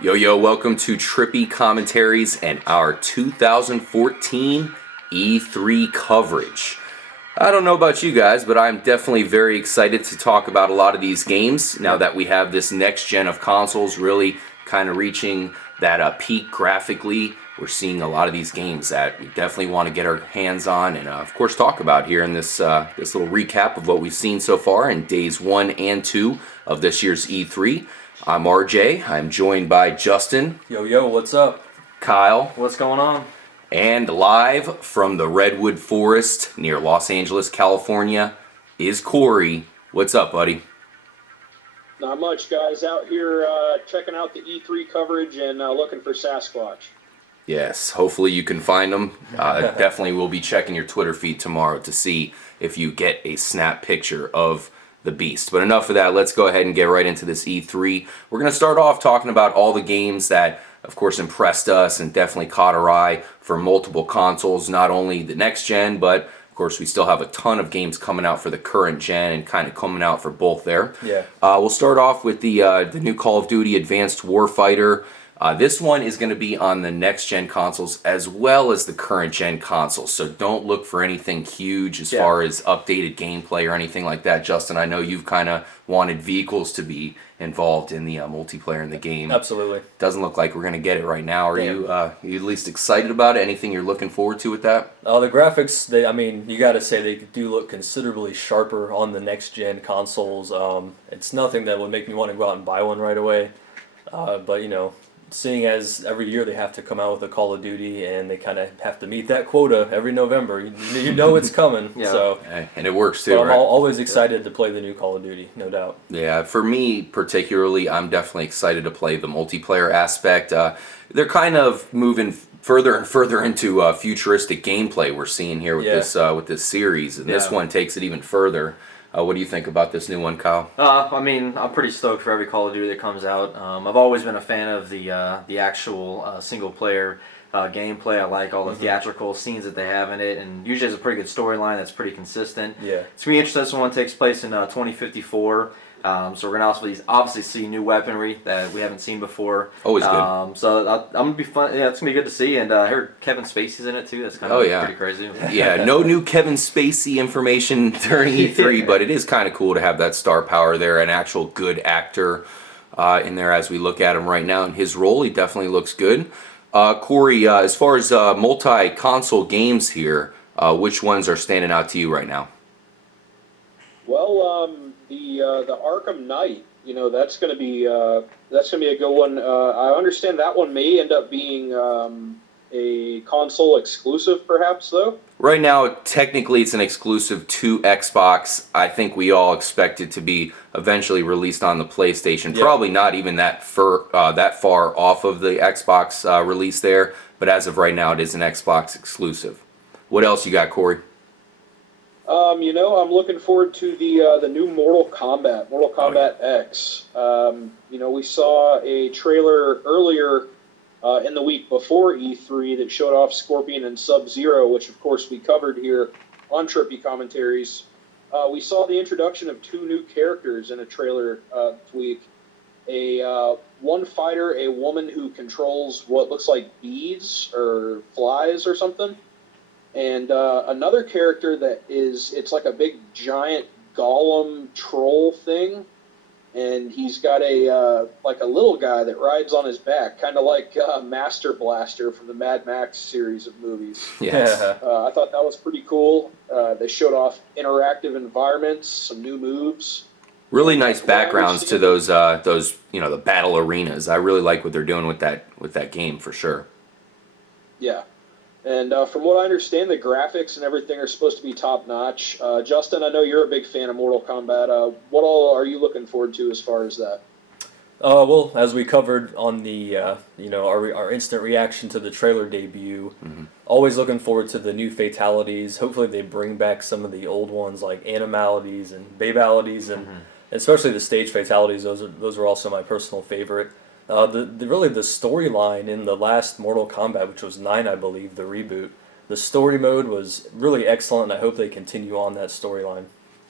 Yo, welcome to Trippy Commentaries and our 2014 E3 coverage. I don't know about you guys, but I'm definitely very excited to talk about a lot of these games now that we have this next gen of consoles really kind of reaching that peak graphically. We're seeing a lot of these games that we definitely want to get our hands on and, of course, talk about here in this little recap of what we've seen so far in days 1 and 2 of this year's E3. I'm RJ. I'm joined by Justin. Yo, what's up? Kyle. What's going on? And live from the Redwood Forest near Los Angeles, California, is Corey. What's up, buddy? Not much, guys. Out here checking out the E3 coverage and looking for Sasquatch. Yes, hopefully you can find them. Definitely will be checking your Twitter feed tomorrow to see if you get a snap picture of the beast. But enough of that. Let's go ahead and get right into this E3. We're going to start off talking about all the games that, of course, impressed us and definitely caught our eye for multiple consoles, not only the next gen, but of course we still have a ton of games coming out for the current gen and kind of coming out for both there. Yeah. We'll start off with the new Call of Duty Advanced Warfighter. This one is going to be on the next-gen consoles as well as the current-gen consoles, so don't look for anything huge as far as updated gameplay or anything like that. Justin, I know you've kind of wanted vehicles to be involved in the multiplayer in the game. Absolutely. Doesn't look like we're going to get it right now. Are you at least excited about it? Anything you're looking forward to with that? The graphics, you got to say they do look considerably sharper on the next-gen consoles. It's nothing that would make me want to go out and buy one right away, but, seeing as every year they have to come out with a Call of Duty and they kind of have to meet that quota every November. You know it's coming. Yeah. So. And it works too, I'm right? always excited to play the new Call of Duty, no doubt. Yeah, for me particularly, I'm definitely excited to play the multiplayer aspect. They're kind of moving further and further into futuristic gameplay we're seeing here with this series, and this one takes it even further. What do you think about this new one, Kyle? I'm pretty stoked for every Call of Duty that comes out. I've always been a fan of the actual single-player gameplay. I like all the theatrical scenes that they have in it, and usually has a pretty good storyline that's pretty consistent. Yeah. It's going to be interesting. This one takes place in 2054. So we're going to obviously see new weaponry that we haven't seen before. Always good. So I'm going to be fun. Yeah, it's going to be good to see. And I heard Kevin Spacey's in it too. That's kind of pretty crazy. Yeah, no new Kevin Spacey information during E3, but it is kind of cool to have that star power there, an actual good actor in there as we look at him right now. In his role, he definitely looks good. Corey, as far as multi-console games here, which ones are standing out to you right now? Well, the Arkham Knight, that's going to be a good one. I understand that one may end up being a console exclusive, perhaps, though. Right now, technically, it's an exclusive to Xbox. I think we all expect it to be eventually released on the PlayStation. Yeah. Probably not even that far off of the Xbox release there, but as of right now, it is an Xbox exclusive. What else you got, Corey? I'm looking forward to the new Mortal Kombat X. We saw a trailer earlier in the week before E3 that showed off Scorpion and Sub-Zero, which of course we covered here on Trippy Commentaries. We saw the introduction of 2 new characters in a trailer this week. One fighter, a woman who controls what looks like bees or flies or something. And another character it's like a big giant golem troll thing, and he's got a little guy that rides on his back, kind of like Master Blaster from the Mad Max series of movies. Yes. I thought that was pretty cool. They showed off interactive environments, some new moves. Really nice backgrounds to those the battle arenas. I really like what they're doing with that game for sure. Yeah. And from what I understand, the graphics and everything are supposed to be top-notch. Justin, I know you're a big fan of Mortal Kombat. What all are you looking forward to as far as that? Well, as we covered on the, our instant reaction to the trailer debut, always looking forward to the new fatalities. Hopefully they bring back some of the old ones like animalities and babalities, and especially the stage fatalities. Those are also my personal favorite. The storyline in the last Mortal Kombat, which was 9, I believe, the reboot, the story mode was really excellent, and I hope they continue on that storyline.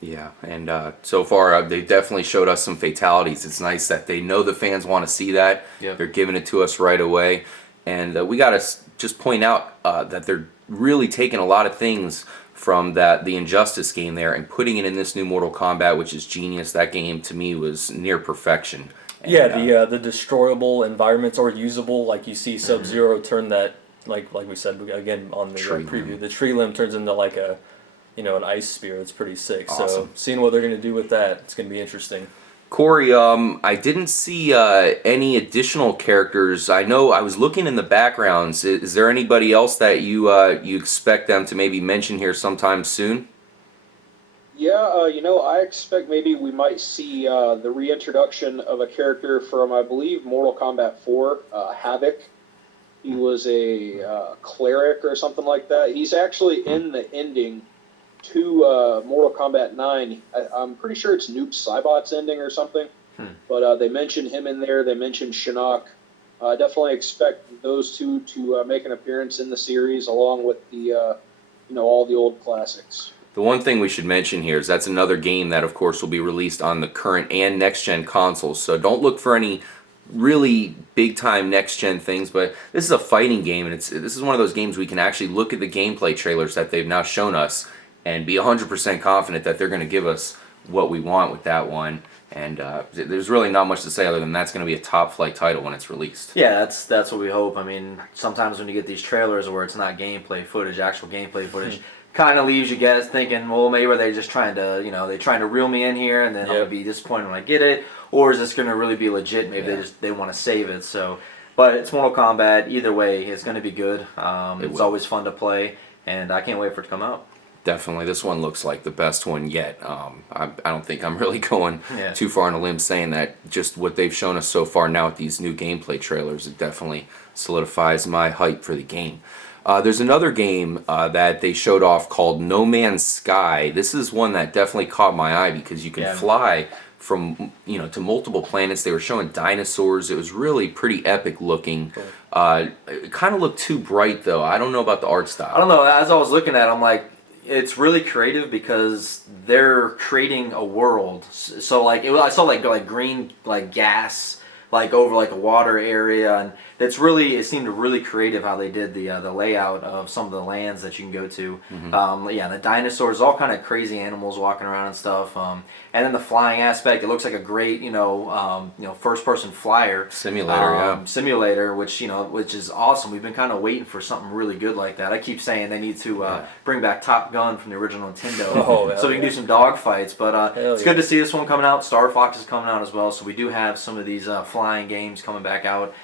Yeah, and so far they definitely showed us some fatalities. It's nice that they know the fans want to see that. Yep. They're giving it to us right away. And we got to just point out that they're really taking a lot of things from the Injustice game there and putting it in this new Mortal Kombat, which is genius. That game to me was near perfection. And, Yeah, the destroyable environments are usable. Like you see Sub-Zero turn that, like we said again on the Tree preview, limb. the tree limb turns into like a, an ice spear. It's pretty sick. So Awesome. seeing what they're gonna do with that, it's gonna be interesting. Corey, I didn't see any additional characters. I know I was looking in the backgrounds. Is there anybody else that you expect them to maybe mention here sometime soon? Yeah, I expect maybe we might see the reintroduction of a character from, I believe, Mortal Kombat 4, Havoc. He was a cleric or something like that. He's actually in the ending to Mortal Kombat 9. I'm pretty sure it's Noob Saibot's ending or something. But they mentioned him in there. They mentioned Shinnok. Definitely expect those two to make an appearance in the series along with the, all the old classics. The one thing we should mention here is that's another game that, of course, will be released on the current and next-gen consoles. So don't look for any really big-time next-gen things, but this is a fighting game, and this is one of those games we can actually look at the gameplay trailers that they've now shown us and be 100% confident that they're going to give us what we want with that one. And there's really not much to say other than that's going to be a top-flight title when it's released. Yeah, that's what we hope. I mean, sometimes when you get these trailers where it's not gameplay footage, actual gameplay footage, kind of leaves you guys thinking, well, maybe are they just trying to, they're trying to reel me in here, and then I'm gonna be disappointed when I get it, or is this gonna really be legit? Maybe they want to save it. So, but it's Mortal Kombat. Either way, it's gonna be good. It's always fun to play, and I can't wait for it to come out. Definitely, this one looks like the best one yet. I don't think I'm really going too far on a limb saying that. Just what they've shown us so far now with these new gameplay trailers, it definitely solidifies my hype for the game. There's another game that they showed off called No Man's Sky. This is one that definitely caught my eye because you can fly from to multiple planets. They were showing dinosaurs. It was really pretty epic looking. It kind of looked too bright though. I don't know about the art style. I don't know. As I was looking at it, I'm like, it's really creative because they're creating a world. So like I saw like green like gas like over like a water area, and it seemed really creative how they did the layout of some of the lands that you can go to. The dinosaurs, all kind of crazy animals walking around and stuff. And then the flying aspect, it looks like a great first person flyer simulator, which is awesome. We've been kind of waiting for something really good like that. I keep saying they need to bring back Top Gun from the original Nintendo, so we can do some dog fights. But it's good to see this one coming out. Star Fox is coming out as well, so we do have some of these flying games coming back out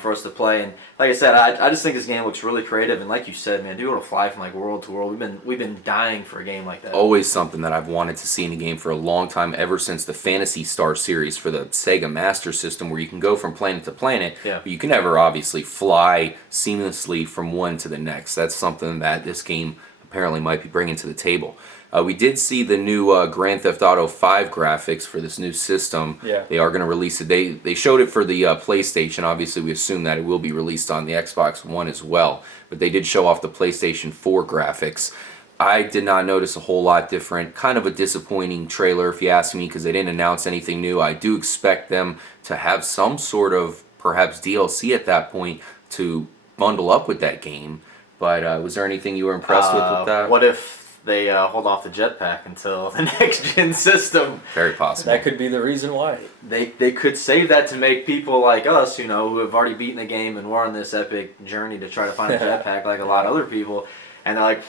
for us to play. And like I said, I just think this game looks really creative. And like you said, man, do able to fly from like world to world. We've been dying for a game like that. Always something that I've wanted to see in a game for a long time, ever since the Phantasy Star series for the Sega Master System, where you can go from planet to planet, but you can never obviously fly seamlessly from one to the next. That's something that this game apparently might be bringing to the table. We did see the new Grand Theft Auto 5 graphics for this new system. They are going to release it. They showed it for the PlayStation. Obviously, we assume that it will be released on the Xbox One as well. But they did show off the PlayStation 4 graphics. I did not notice a whole lot different. Kind of a disappointing trailer, if you ask me, because they didn't announce anything new. I do expect them to have some sort of, perhaps, DLC at that point to bundle up with that game. But was there anything you were impressed with that? What if they hold off the jetpack until the next gen system? Very possible. That could be the reason why. They could save that to make people like us, who have already beaten the game and we're on this epic journey to try to find a jetpack like a lot of other people, and they're like,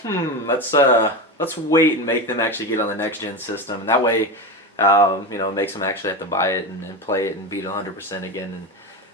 let's wait and make them actually get on the next gen system, and that way, it makes them actually have to buy it and play it and beat 100% again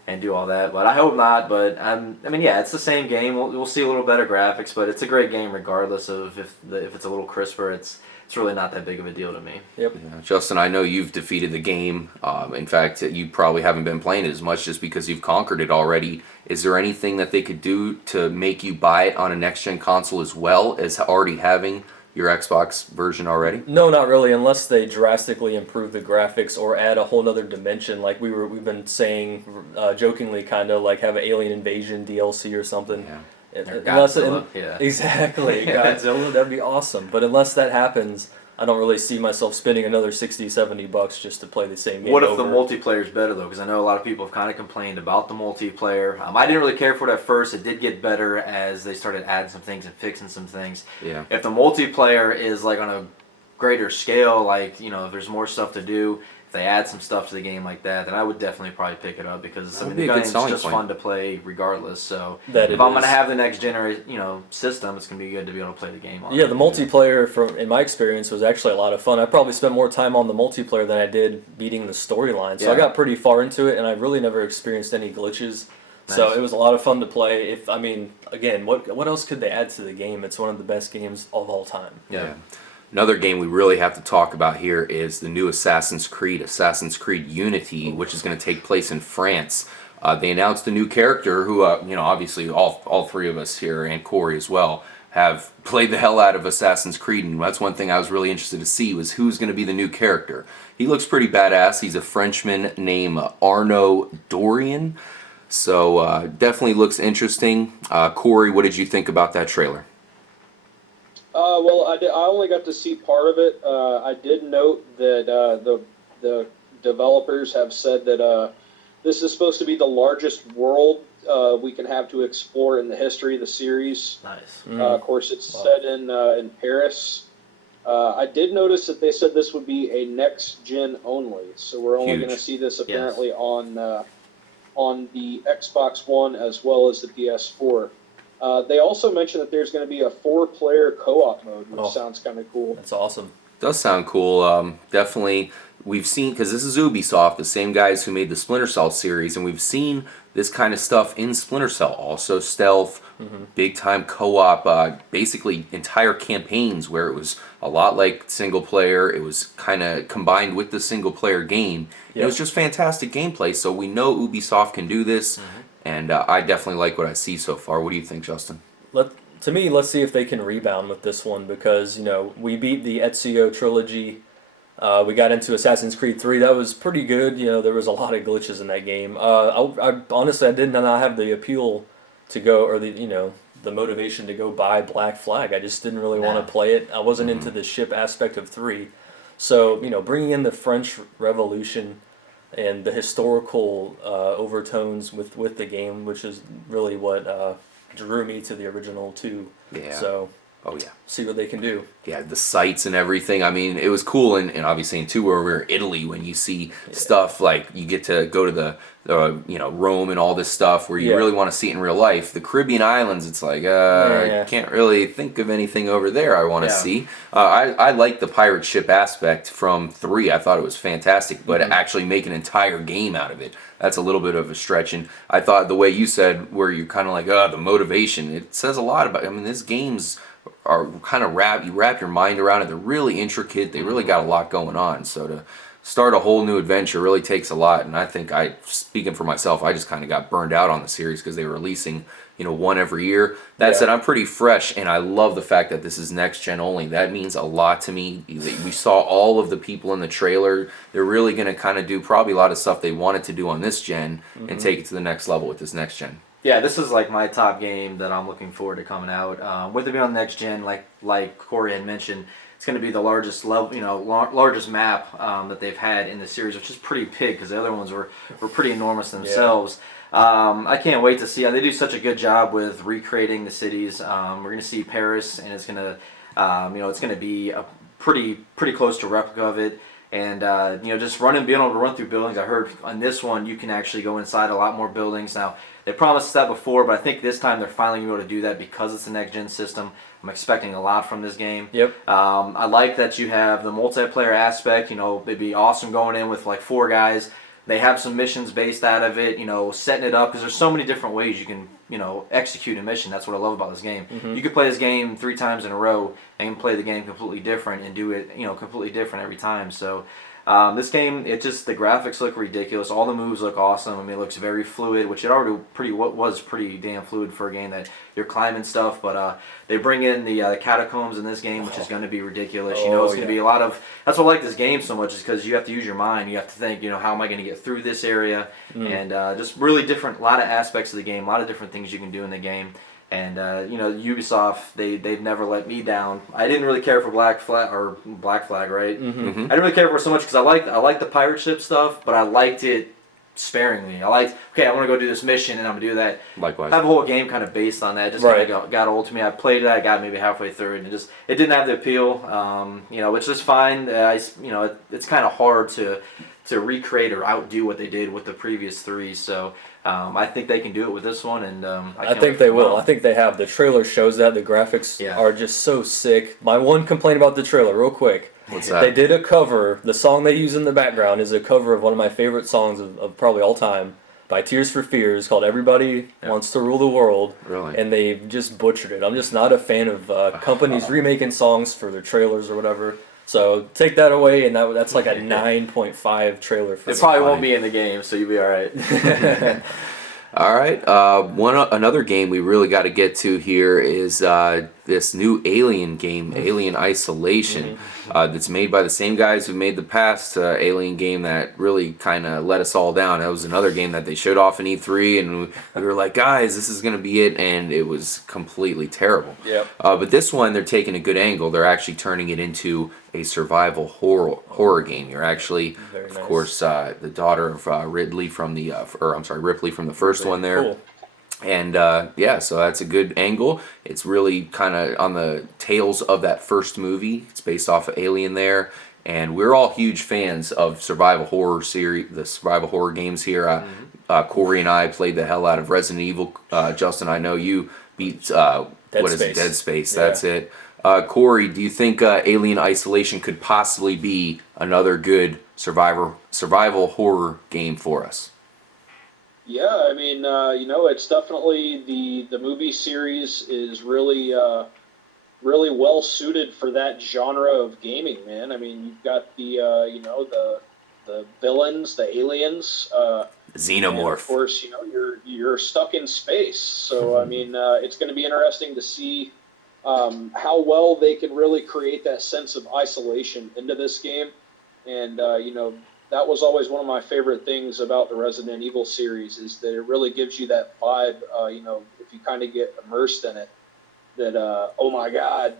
and do all that. But I hope not. But it's the same game. We'll see a little better graphics, but it's a great game regardless of if it's a little crisper. It's really not that big of a deal to me. Yep. Yeah. Justin, I know you've defeated the game. In fact, you probably haven't been playing it as much just because you've conquered it already. Is there anything that they could do to make you buy it on a next-gen console as well as already having your Xbox version already? No, not really, unless they drastically improve the graphics or add a whole nother dimension, like we've been saying jokingly, kind of like have an Alien Invasion DLC or something. Yeah. Exactly, Godzilla, that'd be awesome. But unless that happens, I don't really see myself spending another $60-$70 just to play the same game. What if over. the multiplayer is better though? Because I know a lot of people have kind of complained about the multiplayer. I didn't really care for it at first. It did get better as they started adding some things and fixing some things. Yeah. If the multiplayer is like on a greater scale, like if there's more stuff to do, if they add some stuff to the game like that, then I would definitely probably pick it up because That would the be a good game's selling just point. fun to play regardless. So That if it I'm is. gonna have the next generation system, it's gonna be good to be able to play the game on. Yeah, the multiplayer, in my experience, was actually a lot of fun. I probably spent more time on the multiplayer than I did beating the storyline. So I Yeah. got pretty far into it, and I really never experienced any glitches. So Nice. it was a lot of fun to play. Again, what else could they add to the game? It's one of the best games of all time. Yeah. Another game we really have to talk about here is the new Assassin's Creed Unity, which is going to take place in France. They announced a new character who, obviously all three of us here, and Corey as well, have played the hell out of Assassin's Creed, and that's one thing I was really interested to see was who's going to be the new character. He looks pretty badass. He's a Frenchman named Arnaud Dorian, so definitely looks interesting. Corey, what did you think about that trailer? Well, I only got to see part of it. I did note that the developers have said that this is supposed to be the largest world we can have to explore in the history of the series. Nice. Of course, it's set in Paris. I did notice that they said this would be a next gen only, so we're only Huge. going to see this apparently on the Xbox One as well as the PS4. They also mentioned that there's going to be a 4-player co-op mode, which sounds kind of cool. That's awesome. Does sound cool. Definitely, we've seen, because this is Ubisoft, the same guys who made the Splinter Cell series, and we've seen this kind of stuff in Splinter Cell. Also stealth, big time co-op, basically entire campaigns where it was a lot like single player. It was kind of combined with the single player game. Yep. It was just fantastic gameplay, so we know Ubisoft can do this, and I definitely like what I see so far. What do you think, Justin? To me, let's see if they can rebound with this one because, we beat the Ezio trilogy. We got into Assassin's Creed 3. That was pretty good. There was a lot of glitches in that game. I honestly, I did not have the appeal to go, or the motivation to go buy Black Flag. I just didn't really want to play it. I wasn't into the ship aspect of 3. So, bringing in the French Revolution and the historical overtones with the game, which is really what drew me to the original 2. Yeah. So, Oh, yeah. see what they can do. Yeah, the sights and everything. I mean, it was cool, and obviously in 2 where we were in Italy, when you see stuff like you get to go to the Rome and all this stuff where you really want to see it in real life. The Caribbean islands, it's like, I can't really think of anything over there I want to see. I like the pirate ship aspect from 3. I thought it was fantastic, but actually make an entire game out of it, that's a little bit of a stretch. And I thought the way you said, where you're kind of like, the motivation, it says a lot about, this game's are kind of you wrap your mind around it. They're really intricate. They really got a lot going on. So to start a whole new adventure really takes a lot. And I think speaking for myself, I just kind of got burned out on the series because they were releasing, one every year. That said, I'm pretty fresh, and I love the fact that this is next gen only. That means a lot to me. We saw all of the people in the trailer. They're really going to kind of do probably a lot of stuff they wanted to do on this gen and take it to the next level with this next gen. Yeah, this is like my top game that I'm looking forward to coming out. With it being on next gen, like Corey had mentioned, it's going to be the largest level, largest map that they've had in the series, which is pretty big because the other ones were pretty enormous themselves. I can't wait to see. They do such a good job with recreating the cities. We're going to see Paris, and it's going to, it's going to be a pretty close to replica of it. And just being able to run through buildings. I heard on this one you can actually go inside a lot more buildings. Now they promised that before, but I think this time they're finally going to be able to do that because it's a next gen system. I'm expecting a lot from this game. Yep. I like that you have the multiplayer aspect. It'd be awesome going in with like 4 guys. They have some missions based out of it. Setting it up because there's so many different ways you can execute a mission. That's what I love about this game. You could play this game 3 times in a row and play the game completely different and do it completely different every time. So this game, the graphics look ridiculous. All the moves look awesome. It looks very fluid, which it already was pretty damn fluid for a game that you're climbing stuff. But they bring in the catacombs in this game, which is going to be ridiculous. It's going to be a lot of. That's what I like this game so much, is because you have to use your mind. You have to think, how am I going to get through this area, and just really different. A lot of aspects of the game, a lot of different things you can do in the game. And Ubisoft, they've never let me down. I didn't really care for Black Flag, right? Mm-hmm. I didn't really care for it so much because I liked the pirate ship stuff, but I liked it sparingly. I liked, okay, I want to go do this mission and I'm gonna do that. Likewise. I have a whole game kind of based on that. Just Right. kind of got old to me. I played it. I got maybe halfway through, and it didn't have the appeal. Which is fine. It's kind of hard to recreate or outdo what they did with the previous three. So I think they can do it with this one, and I think they will. I think they have. The trailer shows that. The graphics are just so sick. My one complaint about the trailer, real quick. What's that? They did a cover. The song they use in the background is a cover of one of my favorite songs of probably all time by Tears for Fears called Everybody Wants to Rule the World. Really? And they just butchered it. I'm just not a fan of companies remaking songs for their trailers or whatever. So take that away, and that's like a 9.5 trailer for It probably won't be in the game, so you'll be all right. All right. Another game we really got to get to here is this new Alien game, Alien Isolation, that's made by the same guys who made the past Alien game that really kind of let us all down. That was another game that they showed off in E3, and we were like, guys, this is going to be it, and it was completely terrible. Yep. But this one, they're taking a good angle. They're actually turning it into a survival horror game. You're actually, Very of nice. course, the daughter of Ripley from the first one there. Cool. And so that's a good angle. It's really kind of on the tails of that first movie. It's based off of Alien there, and we're all huge fans of survival horror the survival horror games here. Corey and I played the hell out of Resident Evil. Justin, I know you beat Dead Space. Yeah. That's it. Corey, do you think Alien Isolation could possibly be another good survival horror game for us? Yeah, I mean, it's definitely the movie series is really really well suited for that genre of gaming, man. I mean, you've got the villains, the aliens, Xenomorph. and of course, you're stuck in space. So I mean, it's going to be interesting to see how well they can really create that sense of isolation into this game, and that was always one of my favorite things about the Resident Evil series is that it really gives you that vibe, if you kind of get immersed in it, that, oh my God,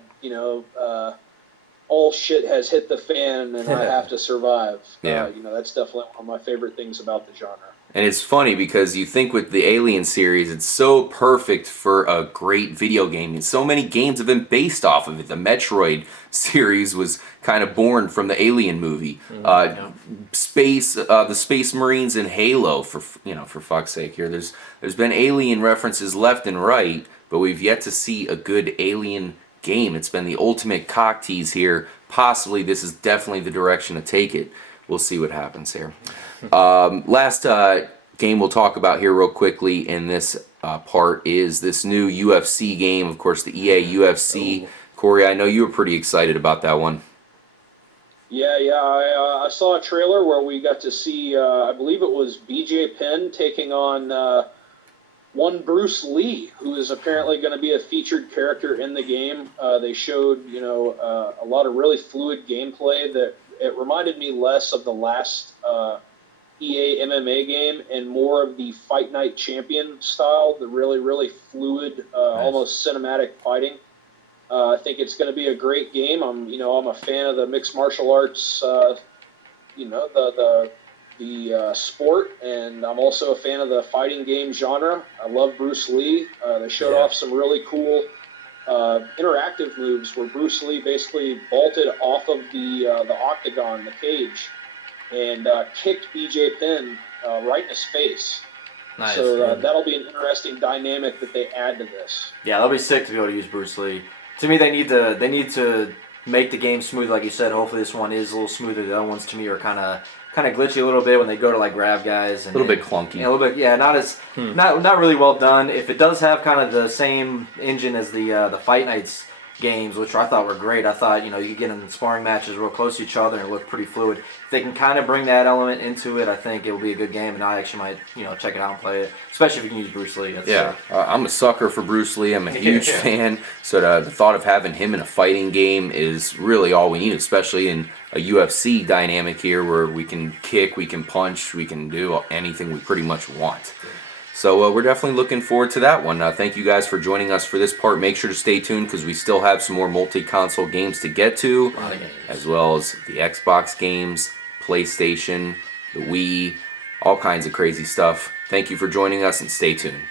all shit has hit the fan and I have to survive. Yeah. That's definitely one of my favorite things about the genre. And it's funny because you think with the Alien series, it's so perfect for a great video game. And so many games have been based off of it. The Metroid series was kind of born from the Alien movie. The Space Marines and Halo, for fuck's sake here. There's been Alien references left and right, but we've yet to see a good Alien game. It's been the ultimate cock tease here. Possibly this is definitely the direction to take it. We'll see what happens here. Last game we'll talk about here real quickly in this part is this new UFC game. Of course, the EA UFC. Corey, I know you were pretty excited about that one. Yeah. I saw a trailer where we got to see, I believe it was BJ Penn taking on one Bruce Lee, who is apparently going to be a featured character in the game. They showed, a lot of really fluid gameplay that it reminded me less of the last EA MMA game and more of the Fight Night Champion style, the really, really fluid, almost cinematic fighting. I think it's going to be a great game. I'm a fan of the mixed martial arts, the sport, and I'm also a fan of the fighting game genre. I love Bruce Lee. They showed off some really cool interactive moves where Bruce Lee basically vaulted off of the octagon, the cage, and kicked BJ Penn right in his face. Nice. So that'll be an interesting dynamic that they add to this. Yeah, that'll be sick to be able to use Bruce Lee. To me, they need to make the game smooth, like you said. Hopefully, this one is a little smoother. The other ones, to me, are kind of glitchy a little bit when they go to like grab guys. And, A little bit clunky. A little bit, yeah. Not really well done. If it does have kind of the same engine as the Fight Nights games, which I thought were great. I thought you could get in sparring matches real close to each other and it looked pretty fluid. If they can kind of bring that element into it, I think it will be a good game, and I actually might check it out and play it, especially if you can use Bruce Lee. I'm a sucker for Bruce Lee. I'm a huge fan. So the thought of having him in a fighting game is really all we need, especially in a UFC dynamic here where we can kick, we can punch, we can do anything we pretty much want. So we're definitely looking forward to that one. Thank you guys for joining us for this part. Make sure to stay tuned because we still have some more multi-console games to get to, A lot of games. as well as the Xbox games, PlayStation, the Wii, all kinds of crazy stuff. Thank you for joining us and stay tuned.